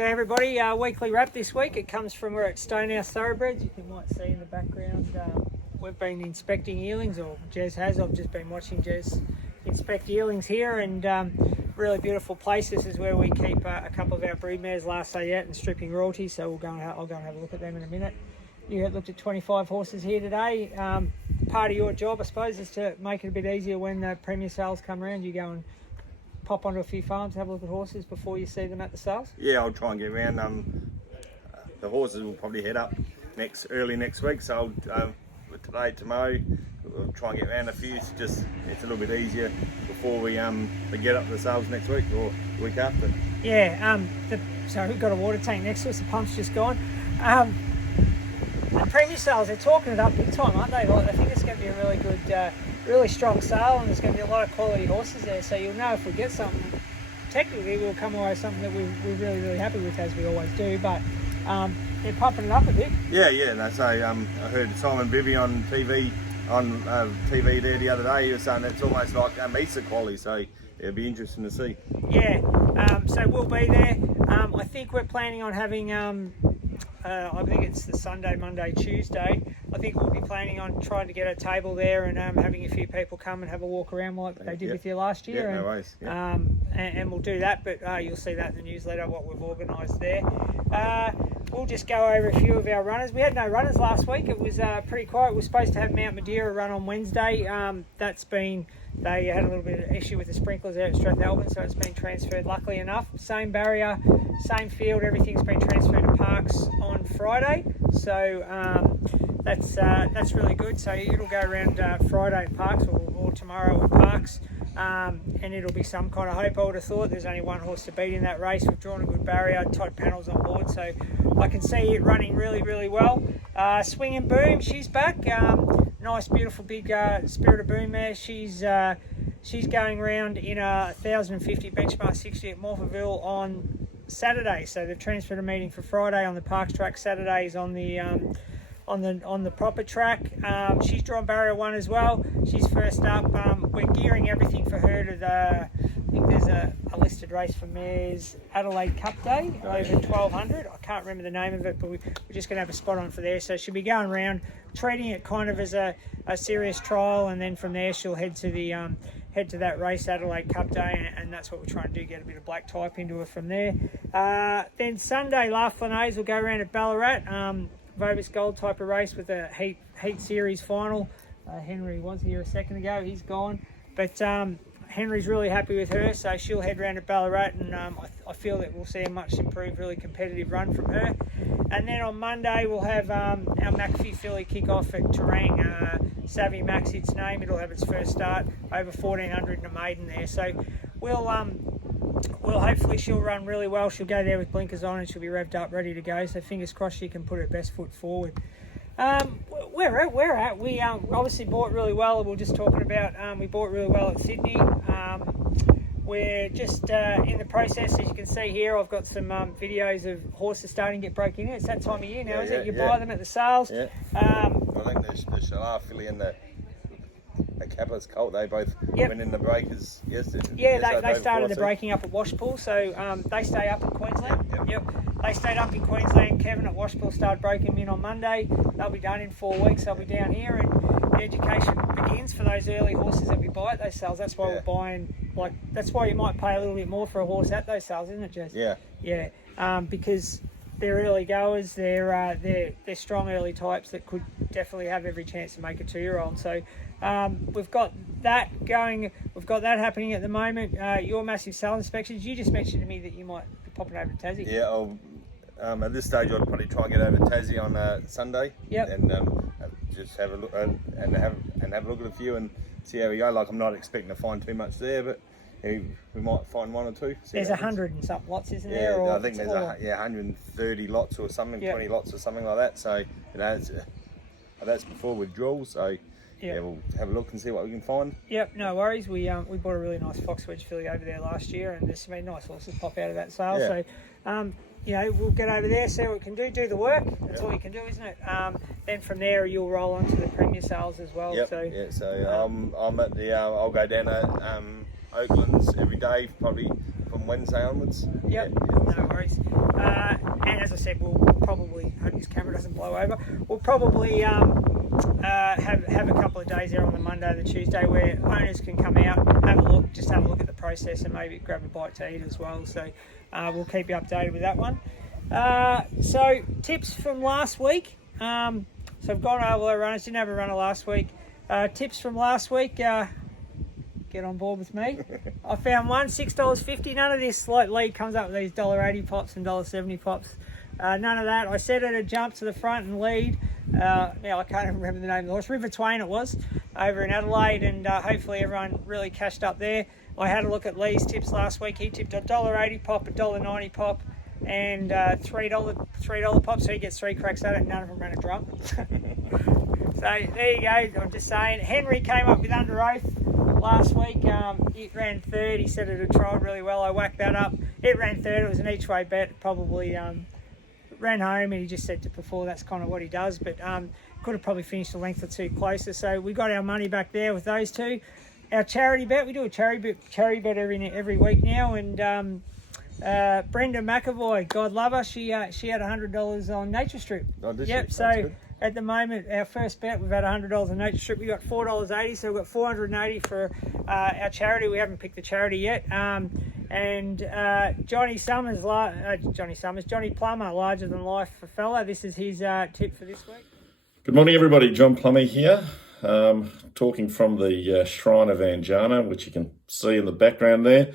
G'day everybody, weekly wrap this week. It comes from we're at Stonehouse Thoroughbreds. You might see in the background we've been inspecting yearlings, or Jez has. I've just been watching Jez inspect yearlings here, and really beautiful place. This is where we keep a couple of our brood mares last day out and stripping royalties, so I'll go and have a look at them in a minute. You looked at 25 horses here today. Part of your job, I suppose, is to make it a bit easier when the Premier sales come around. You go and pop onto a few farms, have a look at horses before you see them at the sales? Yeah, I'll try and get around. The horses will probably head up early next week, so today, tomorrow, we'll try and get around a few. It's a little bit easier before we get up to the sales next week or the week after. Yeah, so we've got a water tank next to us, the pump's just gone. The Premier sales, they're talking it up big time, aren't they? I think it's going to be a really good, really strong sale, and there's going to be a lot of quality horses there, so you'll know if we get something. Technically we'll come away with something that we're really, really happy with, as we always do, but they're pumping it up a bit. Yeah, they say, I heard Simon Bibby on TV there the other day. He was saying it's almost like Easter quality, so it'll be interesting to see. Yeah, so we'll be there. I think we're planning on having I think it's the Sunday, Monday, Tuesday. I think we'll be planning on trying to get a table there and having a few people come and have a walk around like they did with you last year. Yeah, and, no worries. Yeah. And we'll do that, but you'll see that in the newsletter, what we've organised there. We'll just go over a few of our runners. We had no runners last week. It was pretty quiet. We were supposed to have Mount Madeira run on Wednesday. They had a little bit of issue with the sprinklers there at Strathalbyn, so it's been transferred, luckily enough. Same barrier, same field, everything's been transferred to Parks on Friday. So that's really good. So it'll go around Friday at Parks or tomorrow at Parks. And it'll be some kind of hope, I would have thought. There's only one horse to beat in that race. We've drawn a good barrier, tight panels on board, so I can see it running really, really well. Swing and Boom, she's back. Nice, beautiful, big Spirit of Boom mare. She's going around in a 1,050 benchmark 60 at Morphettville on Saturday. So they've transferred a meeting for Friday on the Parks track. Saturday is on the proper track. She's drawn barrier 1 as well. She's first up. We're gearing everything for her to I think there's a listed race for mares, Adelaide Cup Day, over 1,200. I can't remember the name of it, but we're just going to have a spot on for there. So she'll be going around, treating it kind of as a serious trial, and then from there she'll head to that race, Adelaide Cup Day, and that's what we're trying to do, get a bit of black type into her from there. Then Sunday, La Flanaise will go around at Ballarat. Vobis Gold type of race with a heat series final. Henry was here a second ago, he's gone, but Henry's really happy with her, so she'll head round to Ballarat, and I feel that we'll see a much improved, really competitive run from her. And then on Monday we'll have our McAfee filly kick off at Terang. Savvy Max, its name. It'll have its first start over 1,400 in a maiden there, so we'll hopefully she'll run really well. She'll go there with blinkers on and she'll be revved up, ready to go, so fingers crossed she can put her best foot forward. Where at? We obviously bought really well. We were just talking about we bought really well at Sydney. We're just in the process, as you can see here. I've got some videos of horses starting to get broken in. It's that time of year now, is it? You buy them at the sales. Yeah. I think the Shalar filly and the Capitalist Colt, they both went in the breakers yesterday. Yeah, they started the breaking up at Washpool, so they stay up in Queensland. Yep. They stayed up in Queensland. Kevin at Washpool started breaking them in on Monday. They'll be done in 4 weeks. They'll be down here, and the education begins for those early horses that we buy at those sales. That's why we're buying, that's why you might pay a little bit more for a horse at those sales, isn't it, Jess? Yeah. Because they're early goers. They're strong early types that could definitely have every chance to make a 2-year-old. So we've got that going. We've got that happening at the moment. Your massive sale inspections. You just mentioned to me that you might be popping over to Tassie. Yeah. At this stage, I'd probably try and get over to Tassie on Sunday. Yep. And just have a look and have a look at a few and see how we go. I'm not expecting to find too much there, but we might find 1 or 2. There's 100 and something lots, isn't there? Yeah, I think there's 130 lots or something, 20 lots or something like that. So that's before withdrawal. So we'll have a look and see what we can find. Yep, no worries. We bought a really nice Fox Wedge filly over there last year, and there's some nice horses pop out of that sale. Yeah. So we'll get over there, see what we can do the work. That's all you can do, isn't it? Then from there you'll roll on to the Premier sales as well. Yep. So I'm at the I'll go down to Oaklands every day, probably from Wednesday onwards. Yep, Yeah. no worries. And as I said, we'll probably, hope this camera doesn't blow over, we'll probably have a couple of days there on the Monday and the Tuesday where owners can come out, have a look at the process and maybe grab a bite to eat as well. So we'll keep you updated with that one. So tips from last week. So I've gone over our runners, didn't have a runner last week. Tips from last week, get on board with me. I found one, $6.50. None of this, like Lee comes up with these $1.80 pops and $1.70 pops. None of that. I said it a jump to the front and lead. Now I can't even remember the name of the horse. River Twain it was, over in Adelaide, and hopefully everyone really cashed up there. I had a look at Lee's tips last week. He tipped a $1.80 pop, a $1.90 pop, and $3 pop, so he gets 3 cracks at it. None of them ran a drum. So there you go. I'm just saying. Henry came up with Under Oath last week. It ran third. He said it had trialled really well. I whacked that up. It ran third. It was an each way bet. Probably ran home, and he just said to before that's kind of what he does. But could have probably finished a length or two closer. So we got our money back there with those two. Our charity bet. We do a charity bet every week now, and Brenda McAvoy, God love her, she had $100 on Nature Strip. Oh, did yep. she? So That's good. at the moment, our first bet, we've had $100 on Nature Strip. We got $4.80, so we've got $480 for our charity. We haven't picked the charity yet. And Johnny Plummer, larger than life for fella. This is his tip for this week. Good morning, everybody. John Plummer here, talking from the Shrine of Anjana, which you can see in the background there.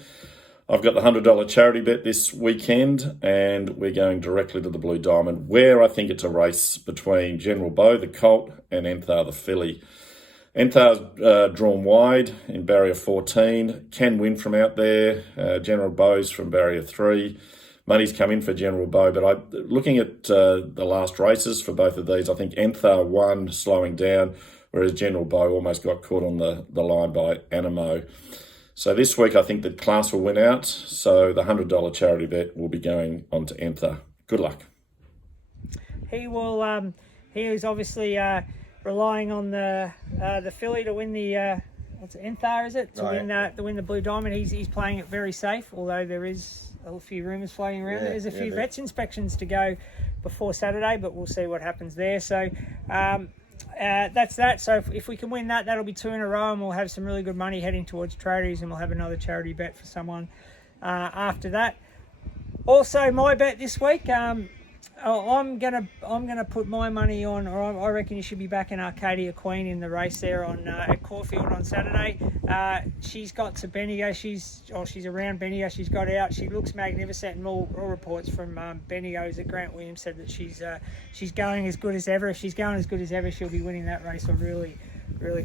I've got the $100 charity bet this weekend, and we're going directly to the Blue Diamond, where I think it's a race between General Bow, the colt, and Enthar, the filly. Enthar's drawn wide in barrier 14, can win from out there. General Bow's from barrier 3. Money's come in for General Bow, but looking at the last races for both of these, I think Enthar won, slowing down, whereas General Bow almost got caught on the line by Animo. So this week, I think the class will win out. So the $100 charity bet will be going on to Enthar. Good luck. He will. He is obviously relying on the filly to win the what's it, Enthar, is it? To win the Blue Diamond. He's playing it very safe, although there is a few rumours floating around. There's a few vets inspections to go before Saturday, but we'll see what happens there. So. That's that. So if we can win that, that'll be 2 in a row, and we'll have some really good money heading towards tradies, and we'll have another charity bet for someone after that. Also, my bet this week, I'm gonna put my money on, or I reckon you should be backing Arcadia Queen in the race there at Caulfield on Saturday. She's got to Bendigo. She's around Bendigo. She's got out. She looks magnificent, and all reports from Bendigo is that Grant Williams said that she's going as good as ever. If she's going as good as ever, she'll be winning that race, or really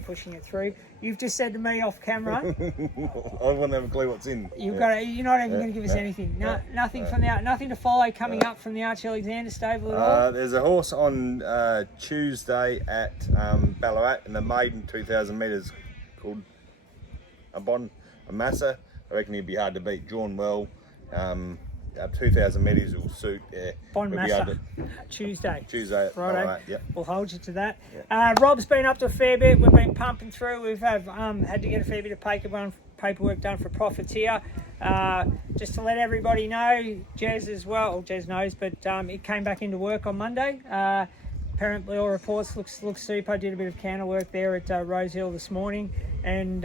pushing it through. You've just said to me off camera, I wouldn't have a clue what's in. you're not even going to give us anything. Nothing from nothing to follow coming up from the Arch Alexander stable at all. There's a horse on Tuesday at Ballarat in the maiden 2,000 metres called Amasa. I reckon he'd be hard to beat. Drawn well. 2,000 metres will suit. Yeah, Bon Massa, Tuesday. At Righto. Ballarat, yep. We'll hold you to that. Rob's been up to a fair bit. We've been pumping through. We've had to get a fair bit of paperwork done for Profiteer. Just to let everybody know, Jez as well, or Jez knows, but it came back into work on Monday. Apparently all reports looks super. I did a bit of counter work there at Rose Hill this morning, and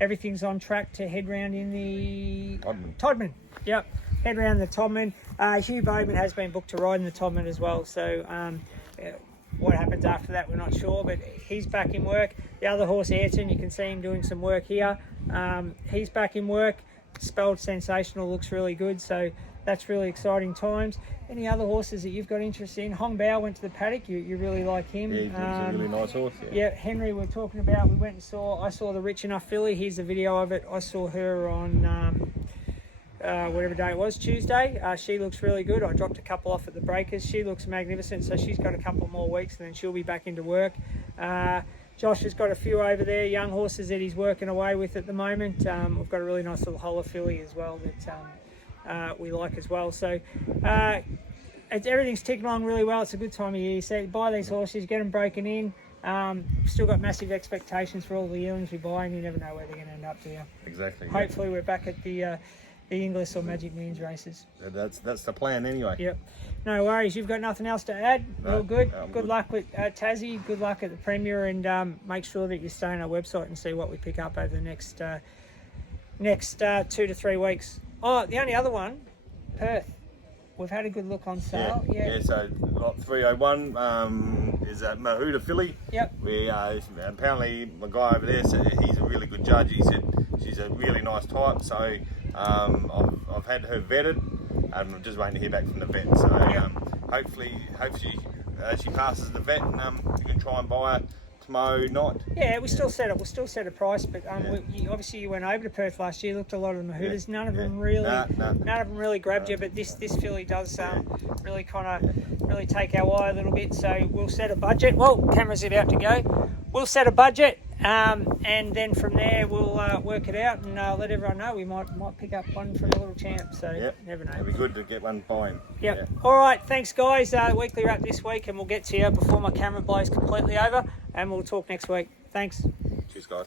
everything's on track to head round in the Todman. Yep. Head round the Todman. Hugh Bowman has been booked to ride in the Todman as well. So what happens after that, we're not sure. But he's back in work. The other horse, Ayrton, you can see him doing some work here. He's back in work. Spelled sensational, looks really good. So that's really exciting times. Any other horses that you've got interest in? Hong Bao went to the paddock. You really like him. Yeah, he's a really nice horse. Yeah, Henry we're talking about. We went and I saw the Rich Enough filly. Here's the video of it. I saw her on whatever day it was, Tuesday. She looks really good. I dropped a couple off at the Breakers. She looks magnificent, so she's got a couple more weeks and then she'll be back into work. Josh has got a few over there, young horses that he's working away with at the moment. We've got a really nice little Holler filly as well that we like as well. So everything's ticking along really well. It's a good time of year. So buy these horses, get them broken in, Still got massive expectations for all the yearlings we buy, and you never know where they're going to end up, do you? Exactly. yeah. Hopefully we're back at the Inglis or Magic Millions races. That's the plan anyway. Yep. No worries. You've got nothing else to add? No, All good? I'm Good good. luck with Tassie. Good luck at the Premier, and make sure that you stay on our website and see what we pick up over the next 2 to 3 weeks. Oh, the only other one, Perth. We've had a good look on sale. Yeah. So lot 301 is a Mahuta filly. Yep. We apparently my guy over there said he's a really good judge. He said she's a really nice type. So I've had her vetted. I'm just waiting to hear back from the vet. So hopefully she passes the vet, and you can try and buy her tomorrow night. Yeah, we'll still set a price, but obviously you went over to Perth last year, looked at a lot of the Mahutas. None of them really, none of them really grabbed you. But this filly does really really take our eye a little bit. So we'll set a budget. Well, camera's about to go. We'll set a budget, and then from there we'll work it out and let everyone know. We might pick up one from a little champ. So never know. It'd be good to get one buying. Yep. Yeah. All right. Thanks, guys. Weekly wrap this week, and we'll get to you before my camera blows completely over. And we'll talk next week. Thanks. Cheers, guys.